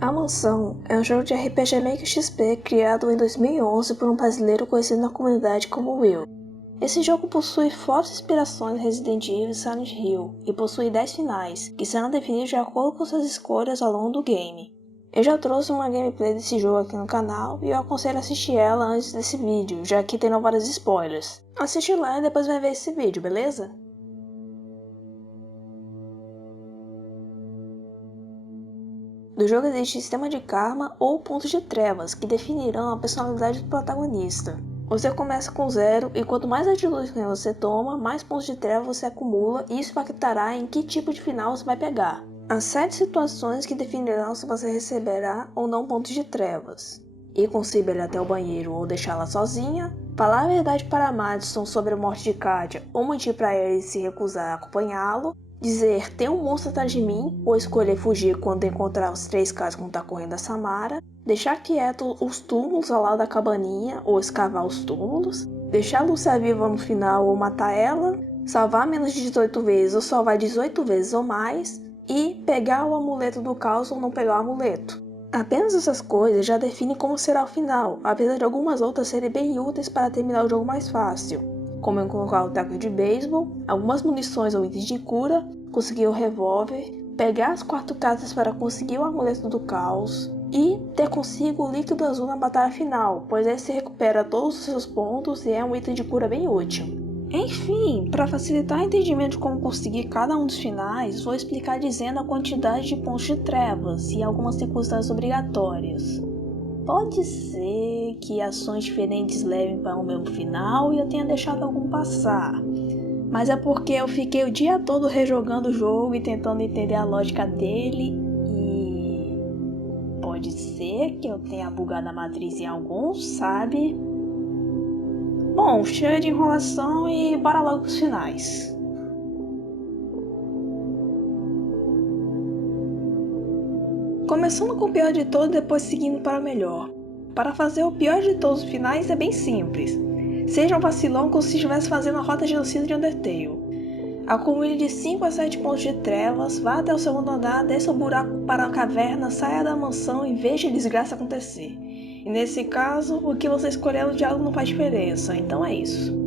A Mansão é um jogo de RPG Maker XP criado em 2011 por um brasileiro conhecido na comunidade como Will. Esse jogo possui fortes inspirações em Resident Evil e Silent Hill, e possui 10 finais, que serão definidos de acordo com suas escolhas ao longo do game. Eu já trouxe uma gameplay desse jogo aqui no canal e eu aconselho a assistir ela antes desse vídeo, já que tem vários spoilers. Assiste lá e depois vai ver esse vídeo, beleza? Do jogo existe sistema de karma ou pontos de trevas, que definirão a personalidade do protagonista. Você começa com 0 e quanto mais atitudes que você toma, mais pontos de treva você acumula e isso impactará em que tipo de final você vai pegar. Há 7 situações que definirão se você receberá ou não pontos de trevas. Ir com Cyber até o banheiro ou deixá-la sozinha, falar a verdade para Madison sobre a morte de Katia ou mentir para ele se recusar a acompanhá-lo, dizer tem um monstro atrás de mim ou escolher fugir quando encontrar os 3 caras como tá correndo a Samara, deixar quieto os túmulos ao lado da cabaninha ou escavar os túmulos, deixar a Lúcia viva no final ou matar ela, salvar menos de 18 vezes ou salvar 18 vezes ou mais, e pegar o amuleto do caos ou não pegar o amuleto. Apenas essas coisas já definem como será o final, apesar de algumas outras serem bem úteis para terminar o jogo mais fácil, como colocar o taco de beisebol, algumas munições ou itens de cura, conseguir o revólver, pegar as 4 cartas para conseguir o amuleto do caos, e ter consigo o líquido azul na batalha final, pois esse recupera todos os seus pontos e é um item de cura bem útil. Enfim, para facilitar o entendimento de como conseguir cada um dos finais, vou explicar dizendo a quantidade de pontos de trevas e algumas circunstâncias obrigatórias. Pode ser que ações diferentes levem para o mesmo final e eu tenha deixado algum passar, mas é porque eu fiquei o dia todo rejogando o jogo e tentando entender a lógica dele e pode ser que eu tenha bugado a matriz em alguns, sabe? Bom, chega de enrolação e bora logo pros finais. Começando com o pior de todos e depois seguindo para o melhor. Para fazer o pior de todos os finais é bem simples. Seja um vacilão como se estivesse fazendo a rota genocida de Undertale. Acumule de 5 a 7 pontos de trevas, vá até o segundo andar, desça o buraco para a caverna, saia da mansão e veja a desgraça acontecer. E nesse caso, o que você escolher no diálogo não faz diferença, então é isso.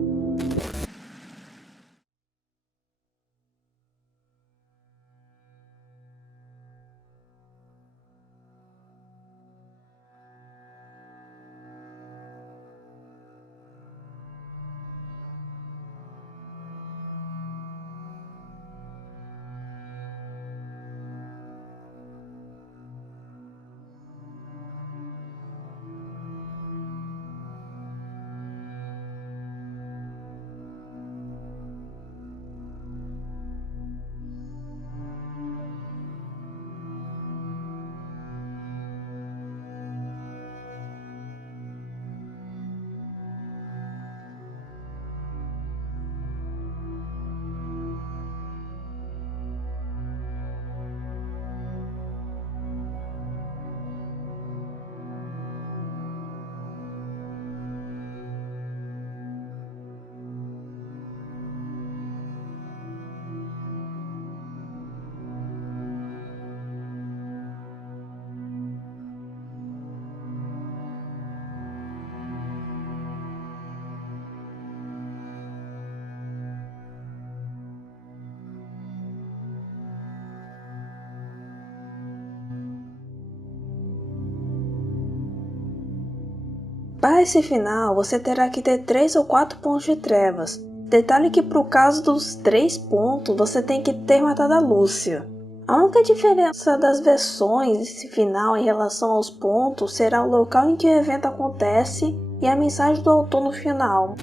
Para esse final, você terá que ter 3 ou 4 pontos de trevas. Detalhe que para o caso dos 3 pontos, você tem que ter matado a Lúcia. A única diferença das versões desse final em relação aos pontos será o local em que o evento acontece e a mensagem do autor no final.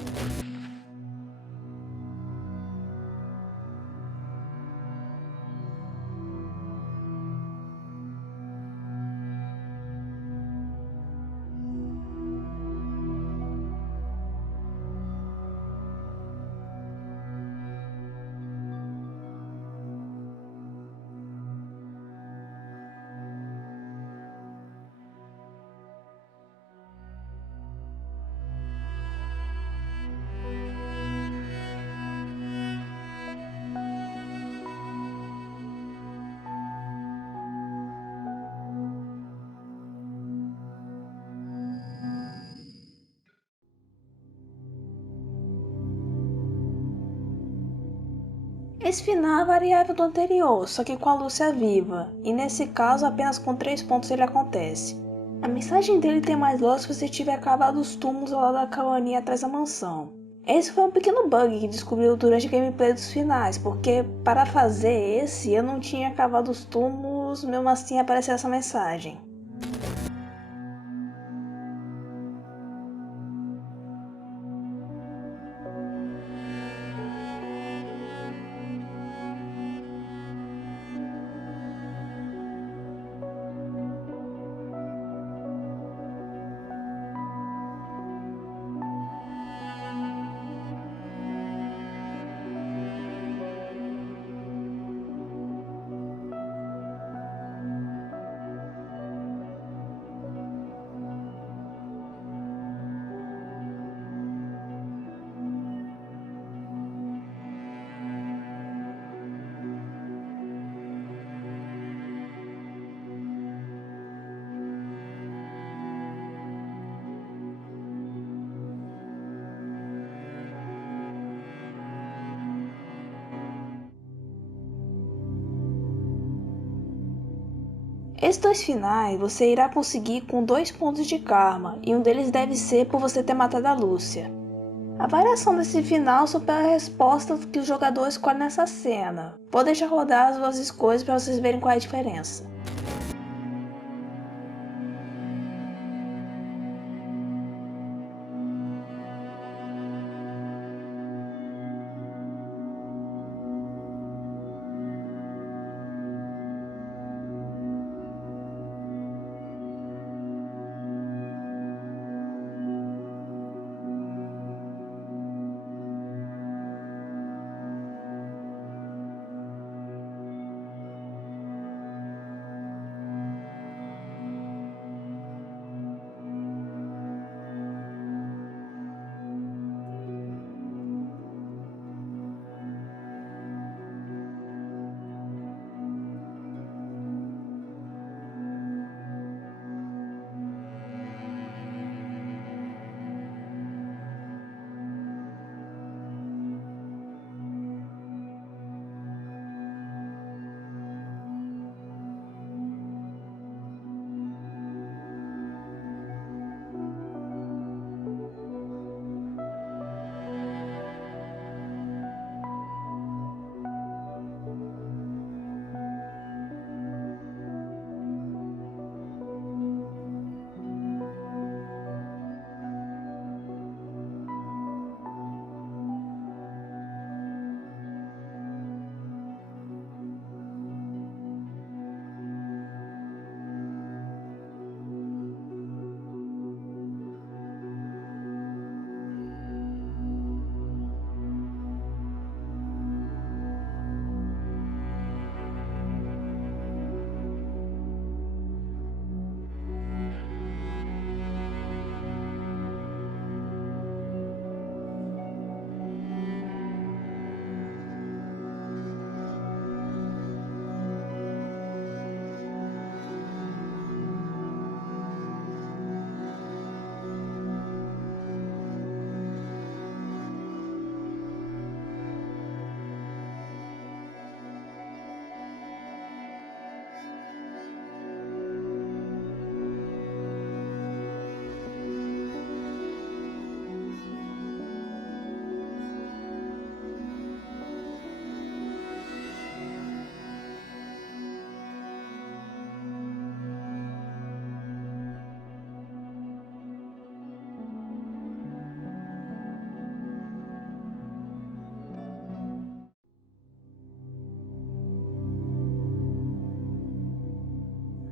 Esse final é a variável do anterior, só que com a Lúcia viva, e nesse caso apenas com 3 pontos ele acontece. A mensagem dele tem mais lógica se você tiver cavado os túmulos ao lado da cabaninha atrás da mansão. Esse foi um pequeno bug que descobriu durante a gameplay dos finais, porque para fazer esse eu não tinha cavado os túmulos, mesmo assim apareceu essa mensagem. Esses 2 finais você irá conseguir com 2 pontos de karma, e um deles deve ser por você ter matado a Lúcia. A variação desse final são pela resposta que o jogador escolhe nessa cena. Vou deixar rodar as 2 escolhas para vocês verem qual é a diferença.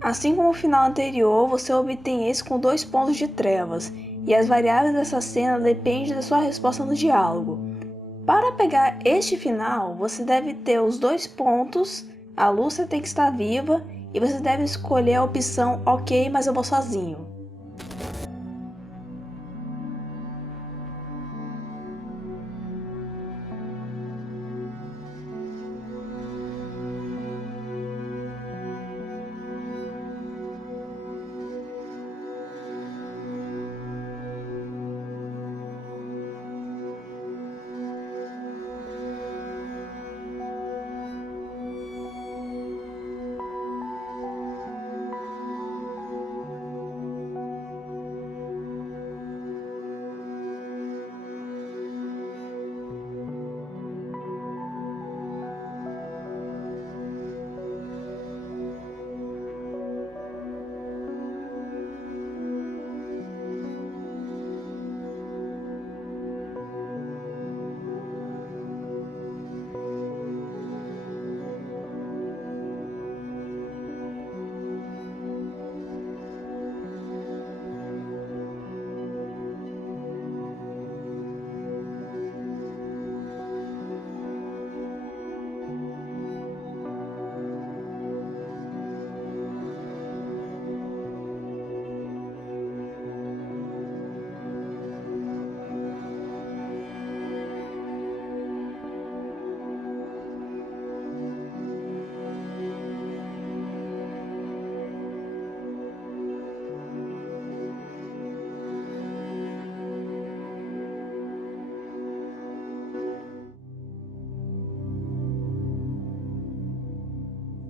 Assim como o final anterior, você obtém esse com 2 pontos de trevas, e as variáveis dessa cena dependem da sua resposta no diálogo. Para pegar este final, você deve ter os 2 pontos, a Lúcia tem que estar viva, e você deve escolher a opção ok, mas eu vou sozinho.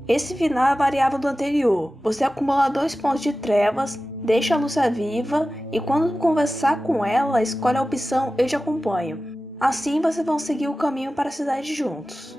Esse final é a variável do anterior. Você acumula 2 pontos de trevas, deixa a Lúcia viva e quando conversar com ela, escolhe a opção Eu te acompanho. Assim vocês vão seguir o caminho para a cidade juntos.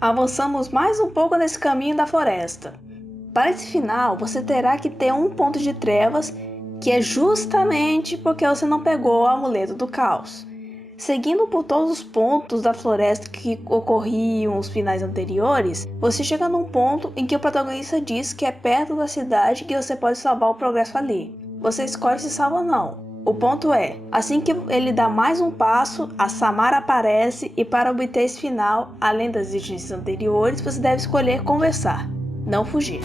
Avançamos mais um pouco nesse caminho da floresta. Para esse final, você terá que ter um ponto de trevas, que é justamente porque você não pegou o amuleto do caos. Seguindo por todos os pontos da floresta que ocorriam os finais anteriores, você chega num ponto em que o protagonista diz que é perto da cidade que você pode salvar o progresso ali. Você escolhe se salva ou não. O ponto é, assim que ele dá mais um passo, a Samara aparece e para obter esse final, além das exigências anteriores, você deve escolher conversar, não fugir.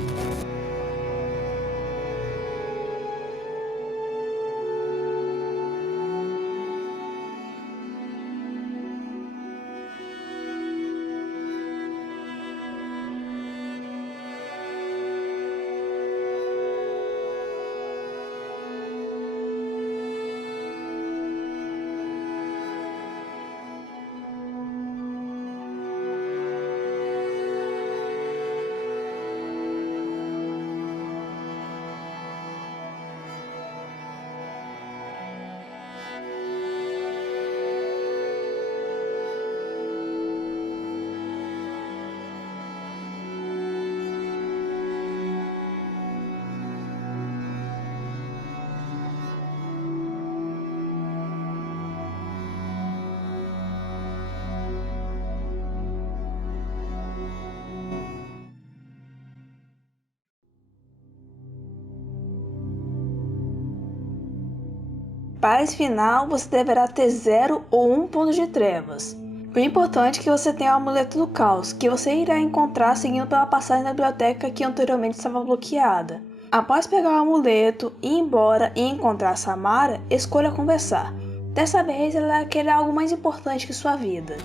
Para esse final, você deverá ter 0 ou 1 ponto de trevas. O importante é que você tenha o amuleto do caos, que você irá encontrar seguindo pela passagem da biblioteca que anteriormente estava bloqueada. Após pegar o amuleto, ir embora e encontrar Samara, escolha conversar. Dessa vez ela quer algo mais importante que sua vida.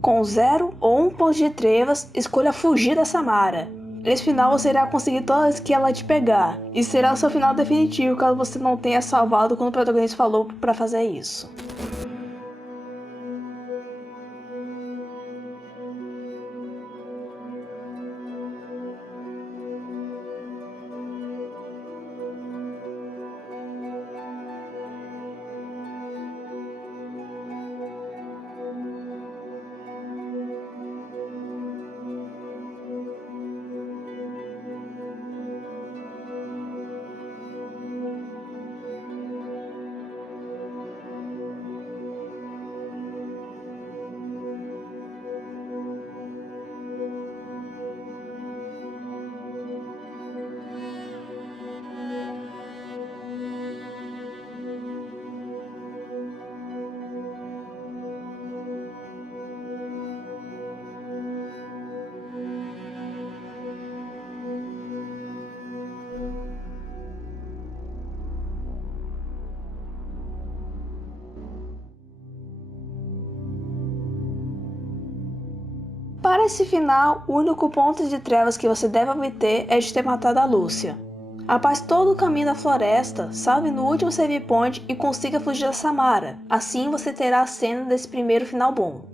Com 0 ou 1 ponto de trevas, escolha fugir da Samara. Nesse final você irá conseguir todas que ela te pegar, e será o seu final definitivo caso você não tenha salvado quando o protagonista falou para fazer isso. Para esse final, o único ponto de trevas que você deve obter é de ter matado a Lúcia. Após todo o caminho da floresta, salve no último save point e consiga fugir da Samara. Assim você terá a cena desse primeiro final bom.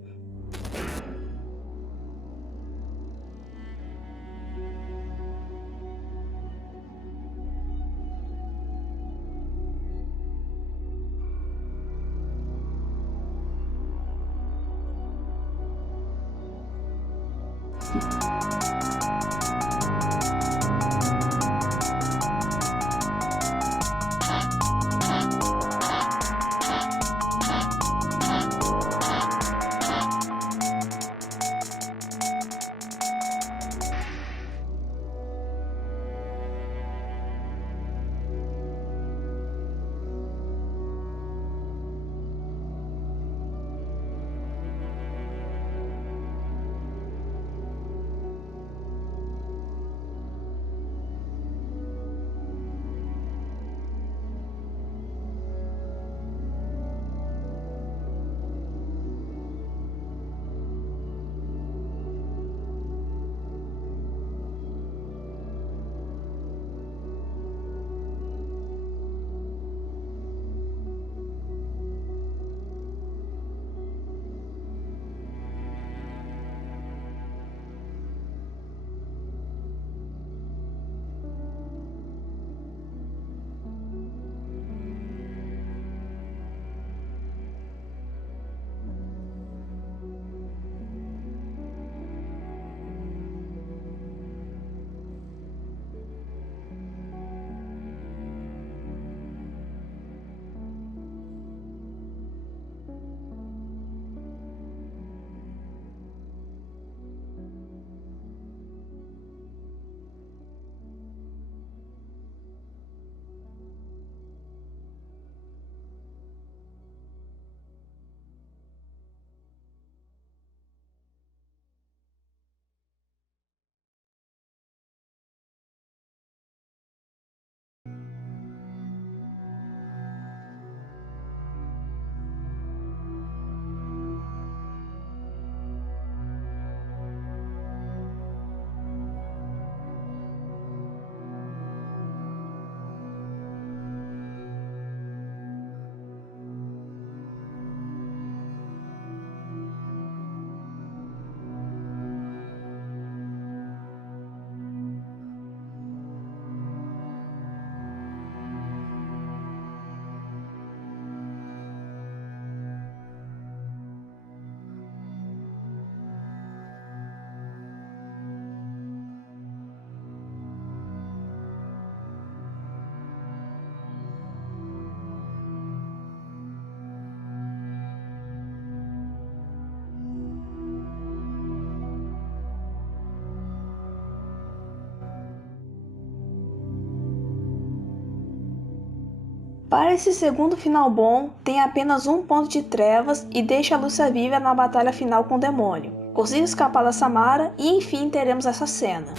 Para esse segundo final bom, tem apenas um ponto de trevas e deixa a Lúcia viva na batalha final com o demônio. Consiga escapar da Samara e enfim teremos essa cena.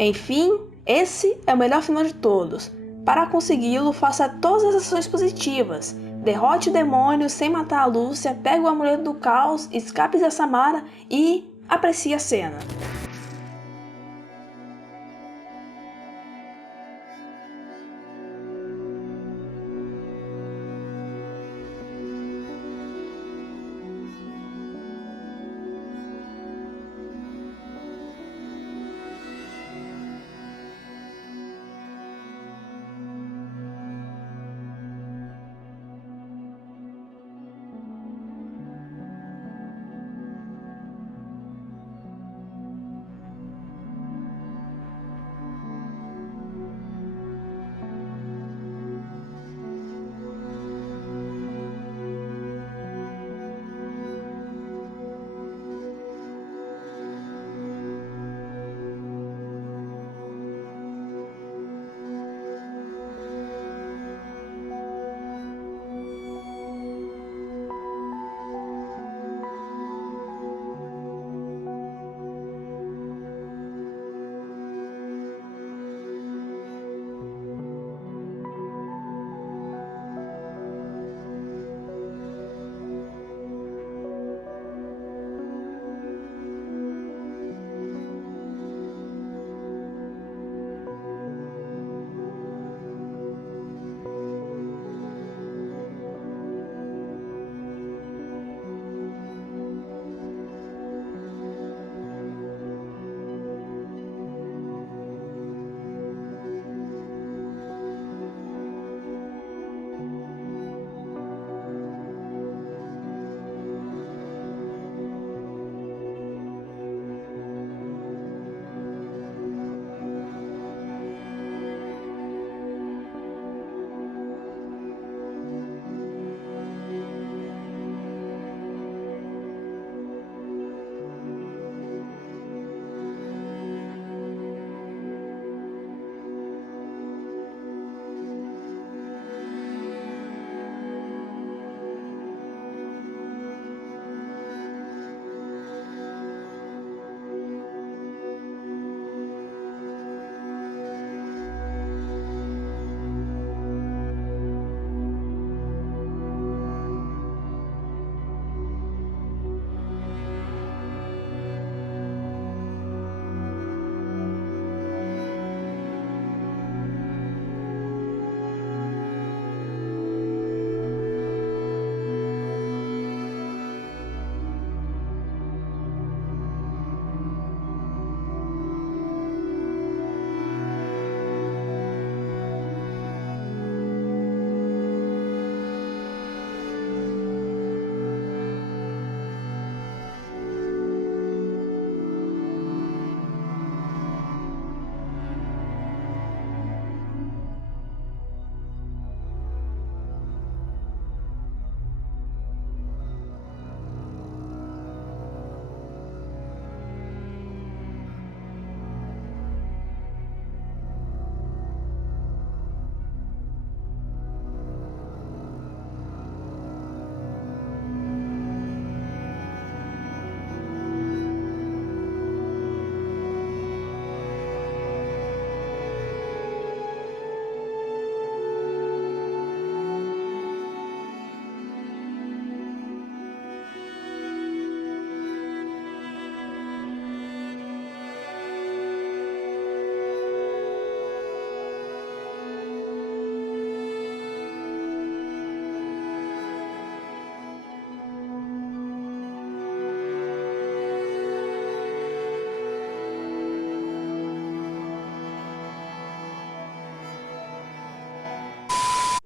Enfim, esse é o melhor final de todos. Para consegui-lo, faça todas as ações positivas. Derrote o demônio sem matar a Lúcia, pegue o amuleto do caos, escape da Samara e aprecie a cena.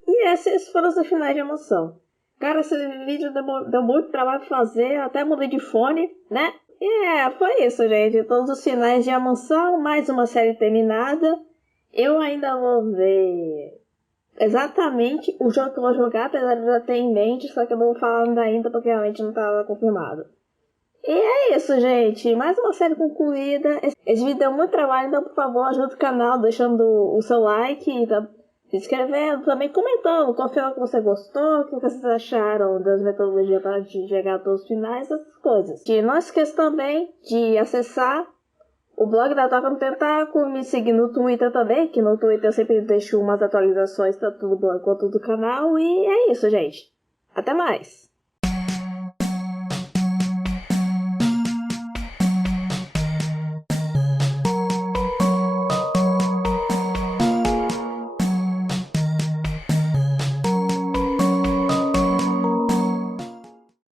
E esses foram os finais de emoção. Cara, esse vídeo deu muito trabalho pra fazer, eu até mudei de fone, né? E foi isso, gente. Todos os finais de emoção, mais uma série terminada. Eu ainda vou ver exatamente o jogo que eu vou jogar, apesar de eu já ter em mente, só que eu não vou falar ainda porque realmente não estava confirmado. E é isso, gente. Mais uma série concluída. Esse vídeo deu muito trabalho, então por favor ajude o canal deixando o seu like e se inscrevendo, também comentando qual final que você gostou, o que vocês acharam das metodologias para chegar a todos os finais, essas coisas. E não esqueça também de acessar O blog da Toca no Tentáculo, me seguir no Twitter também, que no Twitter eu sempre deixo umas atualizações tanto do blog quanto do canal. E é isso, gente. Até mais!